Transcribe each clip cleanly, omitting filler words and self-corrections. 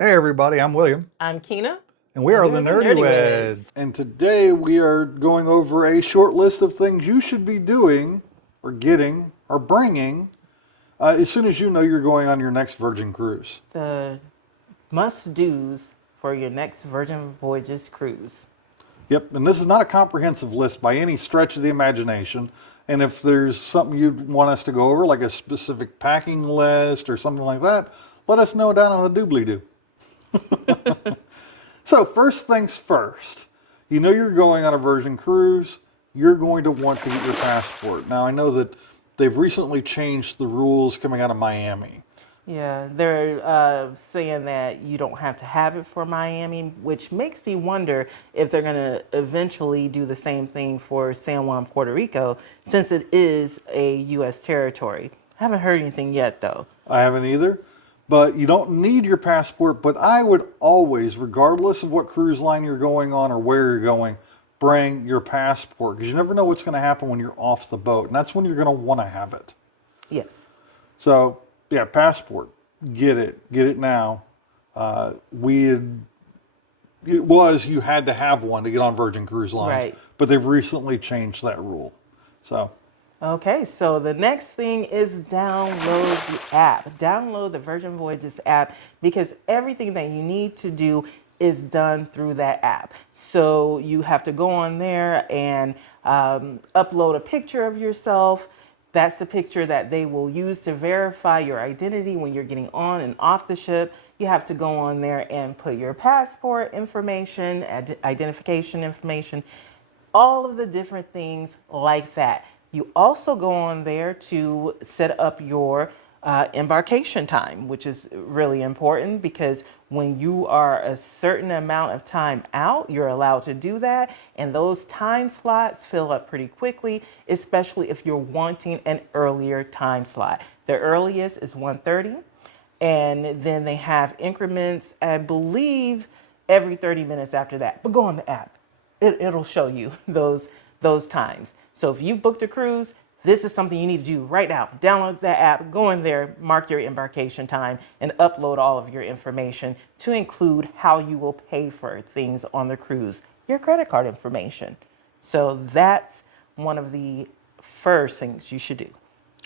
Hey everybody, I'm William, I'm Kina, and we and are we the are the Nerdy Nerdyweds. Weds. And today we are going over a short list of things you should be doing or getting or bringing as soon as you know you're going on your next Virgin cruise. The must-dos for your next Virgin Voyages cruise. Yep, and this is not a comprehensive list by any stretch of the imagination. And if there's something you'd want us to go over, like a specific packing list or something like that, let us know down on the doobly-doo. So first things first, you know you're going on a Virgin cruise, you're going to want to get your passport. Now I know that they've recently changed the rules coming out of Miami. Yeah, they're saying that you don't have to have it for Miami, which makes me wonder if they're going to eventually do the same thing for San Juan, Puerto Rico, since it is a U.S. territory. I haven't heard anything yet, though. I haven't either, but you don't need your passport, but I would always, regardless of what cruise line you're going on or where you're going, bring your passport because you never know what's going to happen when you're off the boat, and that's when you're going to want to have it. Yes. So, yeah, passport. Get it. Get it now. You had to have one to get on Virgin Cruise Lines, Right. but they've recently changed that rule. So, Okay, so the next thing is download the app. Download the Virgin Voyages app because everything that you need to do is done through that app. So you have to go on there and upload a picture of yourself. That's the picture that they will use to verify your identity when you're getting on and off the ship. You have to go on there and put your passport information, identification information, all of the different things like that. You also go on there to set up your embarkation time, which is really important because when you are a certain amount of time out, you're allowed to do that. And those time slots fill up pretty quickly, especially if you're wanting an earlier time slot. The earliest is 1:30, and then they have increments, I believe, every 30 minutes after that. But go on the app. It'll show you those times. So if you've booked a cruise, this is something you need to do right now. Download that app, go in there, mark your embarkation time, and upload all of your information to include how you will pay for things on the cruise, your credit card information. So that's one of the first things you should do.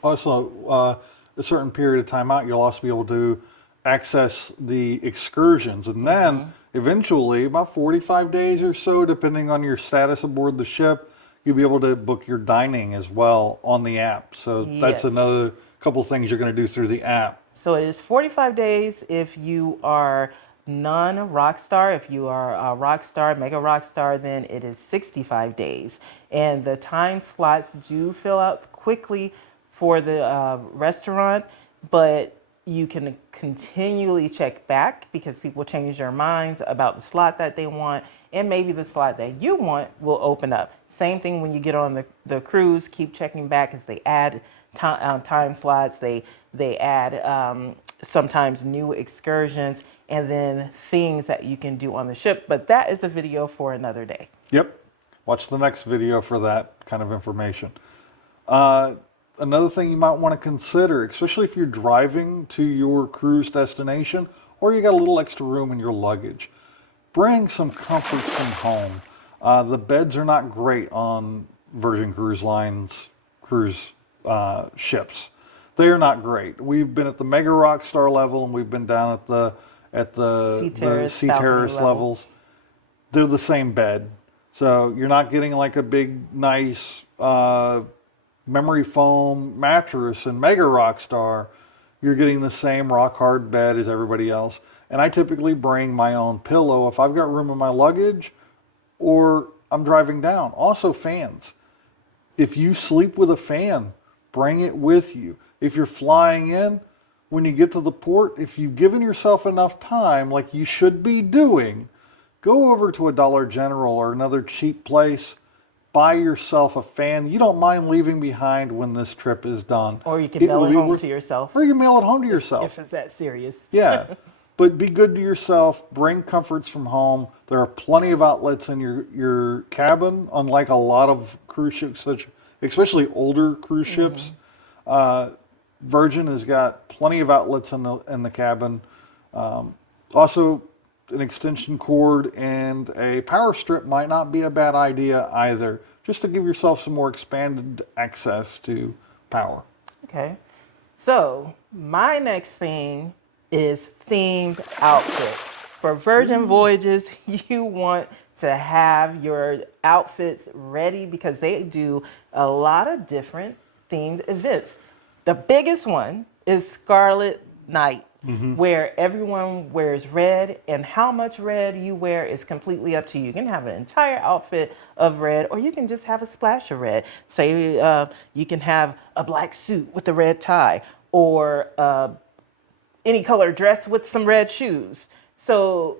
also, a certain period of time out, you'll also be able to access the excursions. And then eventually, about 45 days or so, depending on your status aboard the ship, you'll be able to book your dining as well on the app. So that's Yes. another couple things you're going to do through the app. So it is 45 days if you are non-rock star. If you are a rock star, mega rock star, then it is 65 days. And the time slots do fill up quickly for the restaurant, but you can continually check back because people change their minds about the slot that they want, and maybe the slot that you want will open up. Same thing when you get on the cruise, keep checking back as they add time slots, they add sometimes new excursions, and then things that you can do on the ship. But that is a video for another day. Yep. Watch the next video for that kind of information. Another thing you might want to consider, especially if you're driving to your cruise destination or you got a little extra room in your luggage, bring some comforts from home. The beds are not great on Virgin Cruise Lines cruise ships. They are not great. We've been at the Mega Rockstar level and we've been down at the sea terrace levels. They're the same bed, so you're not getting like a big nice memory foam mattress and Mega Rockstar. You're getting the same rock hard bed as everybody else. And I typically bring my own pillow if I've got room in my luggage or I'm driving down. Also fans. If you sleep with a fan, bring it with you. If you're flying in, when you get to the port, if you've given yourself enough time, like you should be doing, go over to a Dollar General or another cheap place, buy yourself a fan you don't mind leaving behind when this trip is done. Or you can mail it home to yourself. Or you can mail it home to yourself. If it's that serious. Yeah. But be good to yourself. Bring comforts from home. There are plenty of outlets in your cabin, unlike a lot of cruise ships, especially older cruise ships. Virgin has got plenty of outlets in the cabin. Also, an extension cord and a power strip might not be a bad idea either, just to give yourself some more expanded access to power. Okay. So my next thing is themed outfits. For Virgin Voyages, you want to have your outfits ready because they do a lot of different themed events. The biggest one is Scarlet Night, where everyone wears red, and how much red you wear is completely up to you. You can have an entire outfit of red, or you can just have a splash of red. Say you can have a black suit with a red tie, or any color dress with some red shoes. So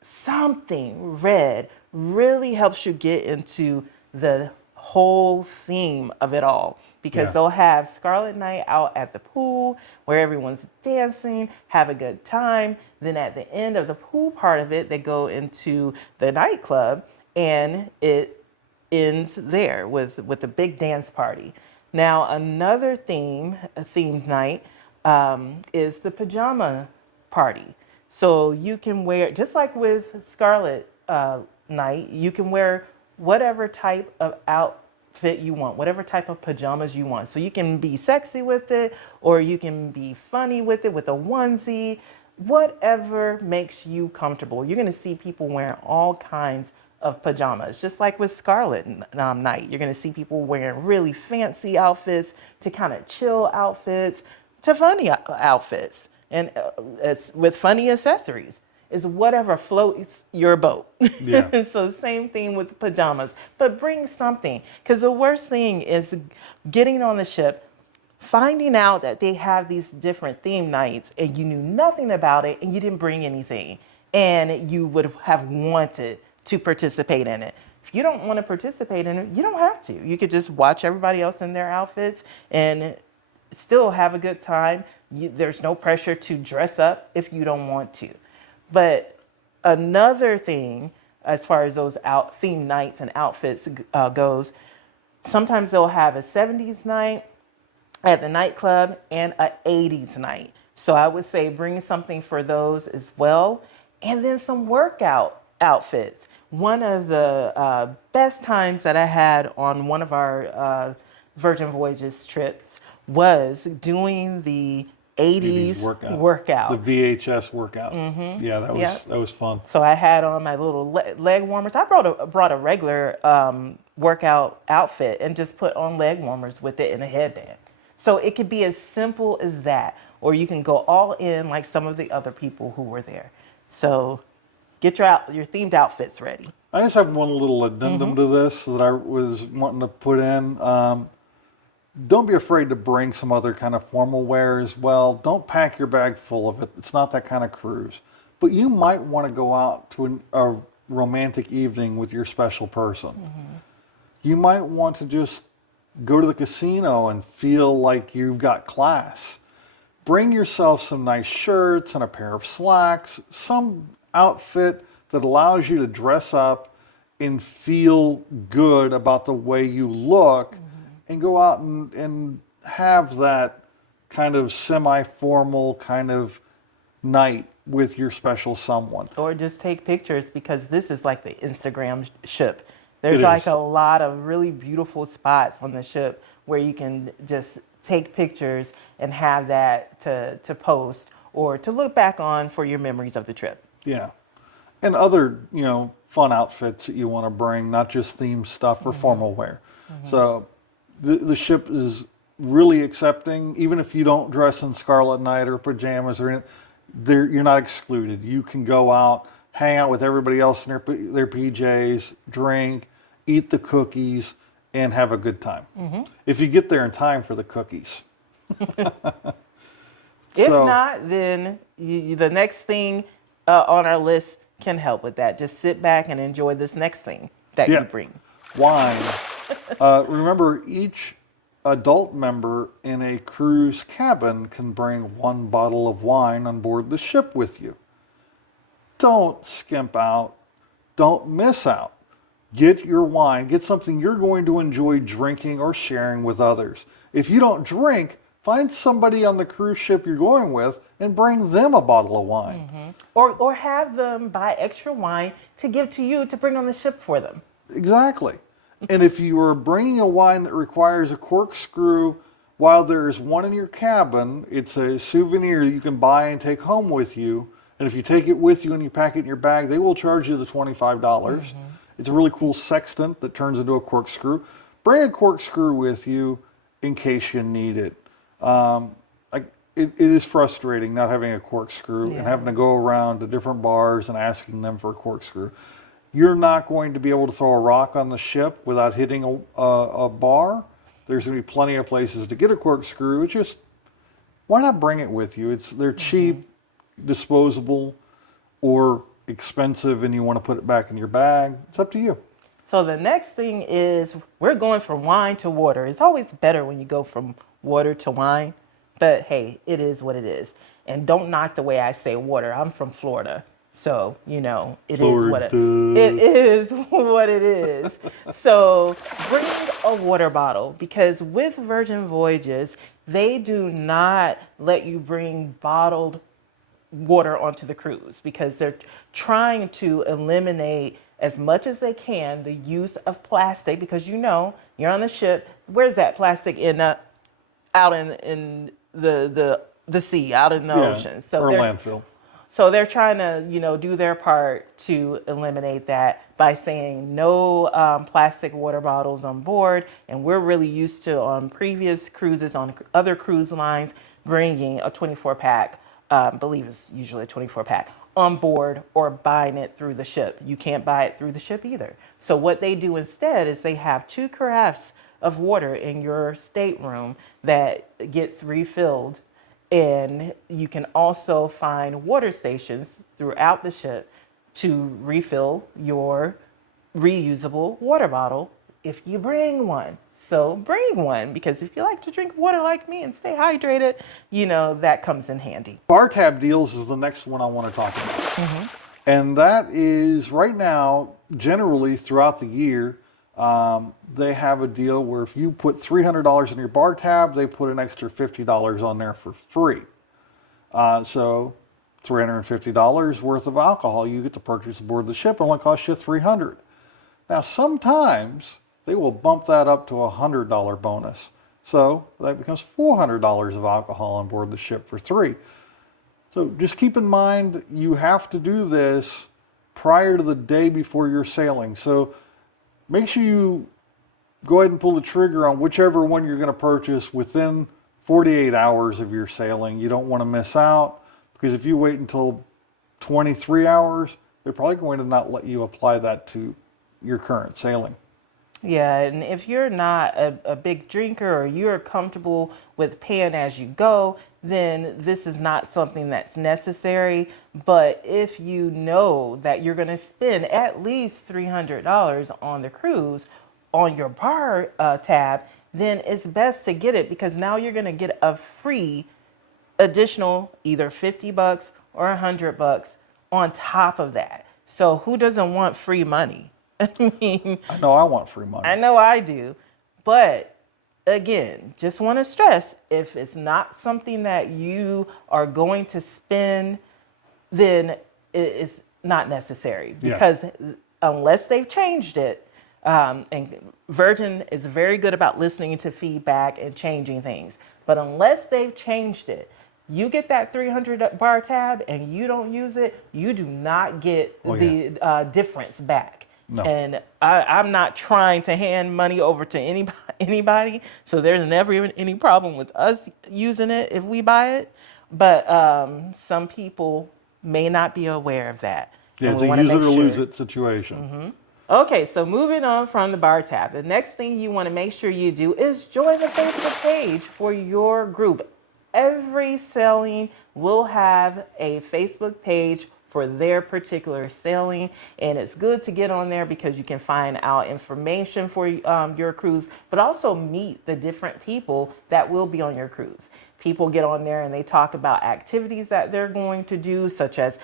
something red really helps you get into the whole theme of it all, because Yeah. they'll have Scarlet Night out at the pool where everyone's dancing, have a good time. Then at the end of the pool part of it, they go into the nightclub and it ends there with a big dance party. Now another a themed night, is the pajama party. So you can wear, just like with Scarlet Night, you can wear whatever type of outfit you want, whatever type of pajamas you want. So you can be sexy with it, or you can be funny with it with a onesie, whatever makes you comfortable. You're going to see people wearing all kinds of pajamas, just like with Scarlet Night. You're going to see people wearing really fancy outfits to kind of chill outfits to funny outfits, and with funny accessories. Is whatever floats your boat. Yeah. So same thing with pajamas, but bring something, because the worst thing is getting on the ship, finding out that they have these different theme nights and you knew nothing about it and you didn't bring anything, and you would have wanted to participate in it. If you don't want to participate in it, you don't have to. You could just watch everybody else in their outfits and still have a good time. There's no pressure to dress up if you don't want to. But another thing, as far as those theme nights and outfits goes, sometimes they'll have a 70s night at the nightclub and a 80s night. So I would say bring something for those as well. And then some workout outfits. One of the best times that I had on one of our Virgin Voyages trips was doing the 80s workout. The VHS workout. Yeah, that was fun. So I had on my little leg warmers. I brought a regular workout outfit and just put on leg warmers with it and a headband. So it could be as simple as that, or you can go all in like some of the other people who were there. So get your themed outfits ready. I just have one little addendum to this that I was wanting to put in. Don't be afraid to bring some other kind of formal wear as well. Don't pack your bag full of it. It's not that kind of cruise. But you might want to go out to a romantic evening with your special person. You might want to just go to the casino and feel like you've got class. Bring yourself some nice shirts and a pair of slacks, some outfit that allows you to dress up and feel good about the way you look, and go out and have that kind of semi-formal kind of night with your special someone. Or just take pictures, because this is like the Instagram ship. There's like a lot of really beautiful spots on the ship where you can just take pictures and have that to post or to look back on for your memories of the trip. Yeah. And other, fun outfits that you want to bring, not just themed stuff or formal wear. So the ship is really accepting. Even if you don't dress in Scarlet Night or pajamas or anything, you're not excluded. You can go out, hang out with everybody else in their PJs, drink, eat the cookies, and have a good time. If you get there in time for the cookies. If not, then the next thing on our list can help with that. Just sit back and enjoy this next thing that you bring. Wine. Remember, each adult member in a cruise cabin can bring one bottle of wine on board the ship with you. Don't skimp out. Don't miss out. Get your wine. Get something you're going to enjoy drinking or sharing with others. If you don't drink, find somebody on the cruise ship you're going with and bring them a bottle of wine. Or have them buy extra wine to give to you to bring on the ship for them. Exactly. And if you are bringing a wine that requires a corkscrew while there's one in your cabin, it's a souvenir that you can buy and take home with you. And if you take it with you and you pack it in your bag, they will charge you the $25. It's a really cool sextant that turns into a corkscrew. Bring a corkscrew with you in case you need it. It is frustrating not having a corkscrew and having to go around to different bars and asking them for a corkscrew. You're not going to be able to throw a rock on the ship without hitting a bar. There's going to be plenty of places to get a corkscrew. It's just, why not bring it with you? They're cheap, disposable, or expensive, and you want to put it back in your bag. It's up to you. So the next thing is we're going from wine to water. It's always better when you go from water to wine, but hey, it is what it is. And don't knock the way I say water. I'm from Florida. So, it is what it is. What it is. So bring a water bottle, because with Virgin Voyages, they do not let you bring bottled water onto the cruise, because they're trying to eliminate as much as they can the use of plastic, because you're on the ship. Where's that plastic out in the sea, out in the ocean? So or landfill. So they're trying to, do their part to eliminate that by saying no plastic water bottles on board. And we're really used to, on previous cruises, on other cruise lines, bringing a 24-pack, I believe it's usually a 24-pack, on board, or buying it through the ship. You can't buy it through the ship either. So what they do instead is they have 2 carafes of water in your stateroom that gets refilled. And you can also find water stations throughout the ship to refill your reusable water bottle if you bring one. So bring one, because if you like to drink water like me and stay hydrated, that comes in handy. Bar tab deals is the next one I want to talk about. And that is, right now, generally throughout the year, they have a deal where if you put $300 in your bar tab, they put an extra $50 on there for free. So $350 worth of alcohol you get to purchase aboard the ship. It only costs you $300. Now sometimes they will bump that up to a $100 bonus. So that becomes $400 of alcohol on board the ship for free. So just keep in mind, you have to do this prior to the day before you're sailing. So make sure you go ahead and pull the trigger on whichever one you're going to purchase within 48 hours of your sailing. You don't want to miss out, because if you wait until 23 hours, they're probably going to not let you apply that to your current sailing. Yeah, and if you're not a big drinker, or you're comfortable with paying as you go, then this is not something that's necessary. But if you know that you're going to spend at least $300 on the cruise on your bar tab, then it's best to get it, because now you're going to get a free additional either $50 or $100 on top of that. So who doesn't want free money? I mean, I know I want free money. I know I do. But again, just want to stress, if it's not something that you are going to spend, then it's not necessary. Because unless they've changed it, and Virgin is very good about listening to feedback and changing things. But unless they've changed it, you get that 300 bar tab and you don't use it, you do not get the difference back. No. And I'm not trying to hand money over to anybody, so there's never even any problem with us using it if we buy it. But some people may not be aware of that. Yeah, it's a use it or lose it situation. Okay, so moving on from the bar tab, the next thing you want to make sure you do is join the Facebook page for your group. Every sailing will have a Facebook page for their particular sailing, and it's good to get on there because you can find out information for your cruise, but also meet the different people that will be on your cruise. People get on there and they talk about activities that they're going to do, such as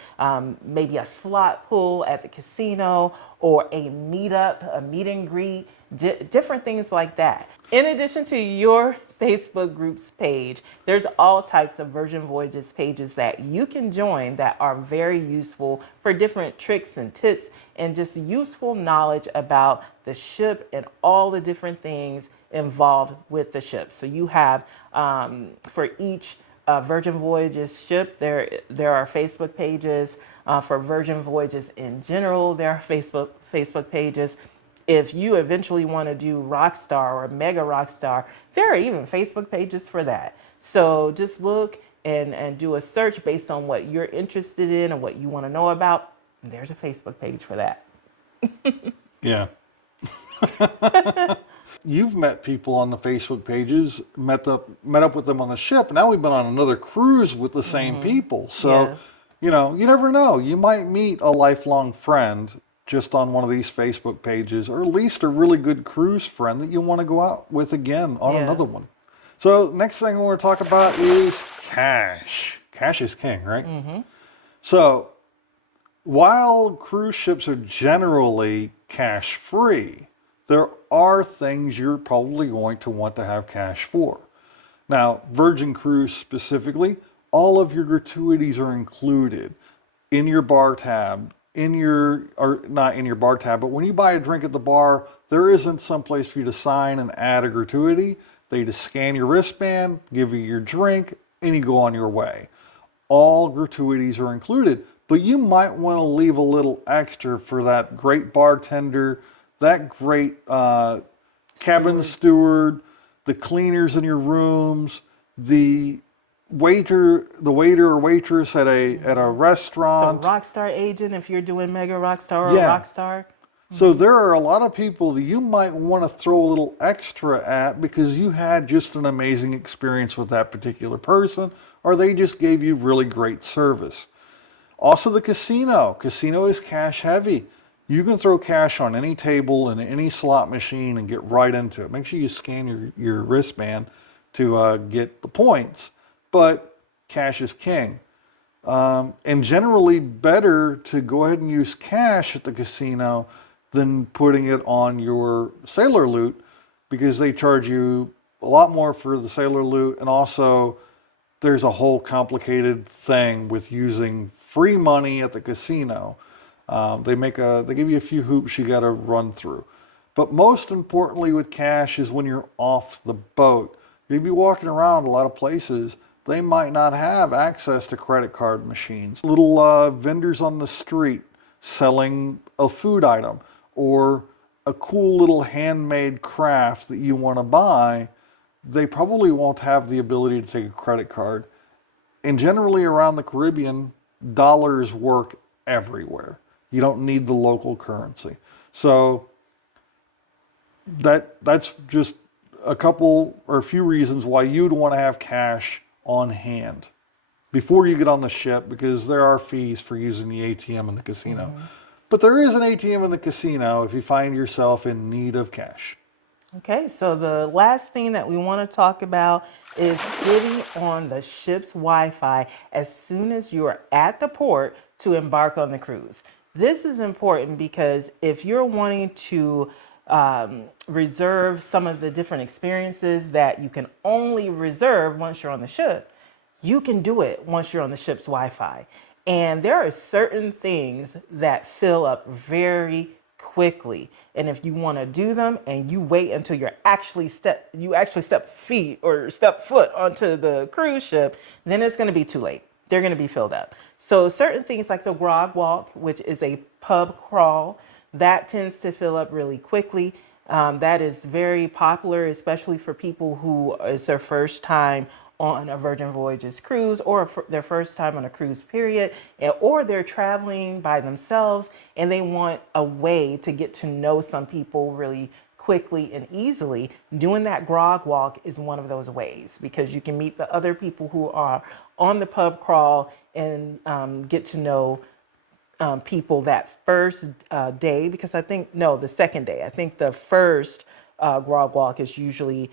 maybe a slot pull at the casino, or a meetup, a meet and greet different things like that. In addition to your Facebook groups page, there's all types of Virgin Voyages pages that you can join that are very useful for different tricks and tips and just useful knowledge about the ship and all the different things involved with the ship. So you have for each Virgin Voyages ship, there are Facebook pages. For Virgin Voyages in general, there are Facebook pages. If you eventually want to do Rockstar or Mega Rockstar, there are even Facebook pages for that. So just look and do a search based on what you're interested in and what you want to know about. There's a Facebook page for that. Yeah. You've met people on the Facebook pages, met up with them on the ship. Now we've been on another cruise with the same people. So, you never know. You might meet a lifelong friend just on one of these Facebook pages, or at least a really good cruise friend that you want to go out with again on another one. So next thing I want to talk about is cash. Cash is king, right? So while cruise ships are generally cash free, there are things you're probably going to want to have cash for. Now, Virgin Cruise specifically, all of your gratuities are included in your bar tab, or not in your bar tab, but when you buy a drink at the bar, there isn't some place for you to sign and add a gratuity. They just scan your wristband, give you your drink, and you go on your way. All gratuities are included, but you might want to leave a little extra for that great bartender, that great cabin steward, the cleaners in your rooms, the waiter or waitress at a restaurant, the Rockstar agent if you're doing Mega Rockstar or Rockstar. So there are a lot of people that you might want to throw a little extra at because you had just an amazing experience with that particular person, or they just gave you really great service. Also the casino. Casino is cash heavy. You can throw cash on any table and any slot machine and get right into it. Make sure you scan your wristband to get the points. But cash is king. And generally better to go ahead and use cash at the casino than putting it on your sailor loot, because they charge you a lot more for the sailor loot, and also there's a whole complicated thing with using free money at the casino. They give you a few hoops you got to run through. But most importantly with cash is when you're off the boat. You'd be walking around a lot of places, they might not have access to credit card machines. Little vendors on the street selling a food item or a cool little handmade craft that you want to buy, they probably won't have the ability to take a credit card. And generally around the Caribbean, dollars work everywhere. You don't need the local currency. So that's just a few reasons why you'd want to have cash on hand before you get on the ship, because there are fees for using the ATM in the casino. But there is an ATM in the casino if you find yourself in need of cash. Okay, so the last thing that we want to talk about is getting on the ship's Wi-Fi as soon as you are at the port to embark on the cruise. This is important because if you're wanting to reserve some of the different experiences that you can only reserve once you're on the ship, you can do it once you're on the ship's Wi-Fi. And there are certain things that fill up very quickly. And if you want to do them and you wait until you actually step foot onto the cruise ship, then it's going to be too late. They're going to be filled up. So certain things like the grog walk, which is a pub crawl, that tends to fill up really quickly. That is very popular, especially for people who it's their first time on a Virgin Voyages cruise, or their first time on a cruise period, or they're traveling by themselves and they want a way to get to know some people really quickly and easily. Doing that grog walk is one of those ways, because you can meet the other people who are on the pub crawl and get to know people that first day, because the second day. I think the first grog walk is usually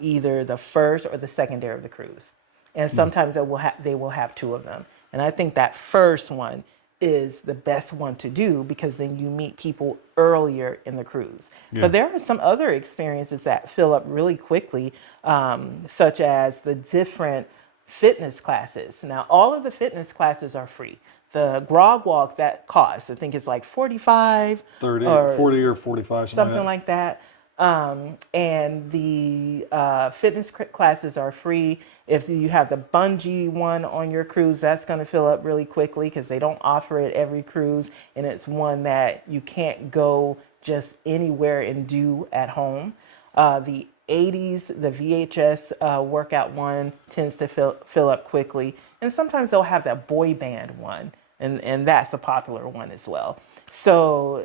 either the first or the second day of the cruise. And sometimes they will have two of them. And I think that first one is the best one to do, because then you meet people earlier in the cruise. Yeah. But there are some other experiences that fill up really quickly, such as the different fitness classes. Now, all of the fitness classes are free. The grog walk, that costs, I think it's like 45 30, or 40 or 45, something like that. And the fitness classes are free. If you have the bungee one on your cruise, that's going to fill up really quickly because they don't offer it every cruise. And it's one that you can't go just anywhere and do at home. The 80s, the VHS workout one tends to fill up quickly. And sometimes they'll have that boy band one, and that's a popular one as well. So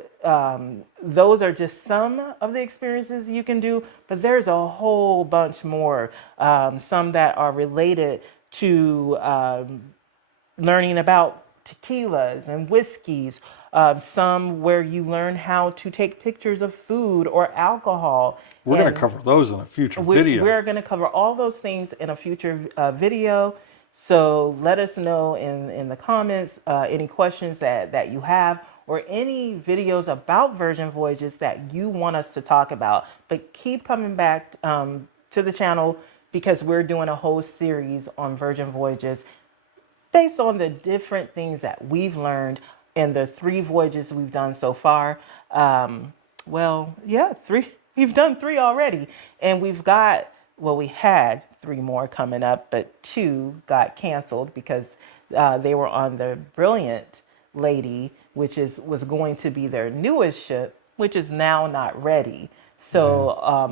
those are just some of the experiences you can do, but there's a whole bunch more. Some that are related to learning about tequilas and whiskeys. Some where you learn how to take pictures of food or alcohol. We're going to cover those in a future video. We're going to cover all those things in a future video. So let us know in the comments any questions that you have, or any videos about Virgin Voyages that you want us to talk about. But keep coming back to the channel, because we're doing a whole series on Virgin Voyages based on the different things that we've learned in the 3 voyages we've done so far. Well, yeah, 3. We've done 3 already, and we had 3 more coming up, but 2 got canceled because they were on the Brilliant Lady, which was going to be their newest ship, which is now not ready. So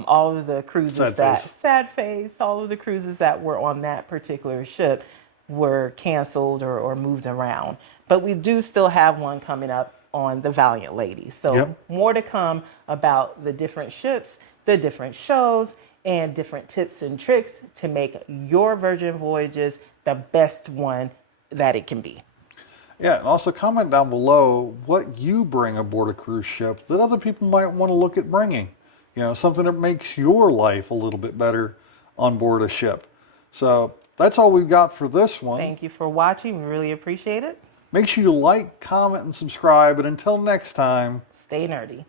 all of the cruises sad face, all of the cruises that were on that particular ship were canceled or moved around. But we do still have one coming up on the Valiant Lady. So more to come about the different ships, the different shows, and different tips and tricks to make your Virgin Voyages the best one that it can be. Yeah, and also comment down below what you bring aboard a cruise ship that other people might want to look at bringing. You know, something that makes your life a little bit better on board a ship. So that's all we've got for this one. Thank you for watching. We really appreciate it. Make sure you like, comment, and subscribe. And until next time, stay nerdy.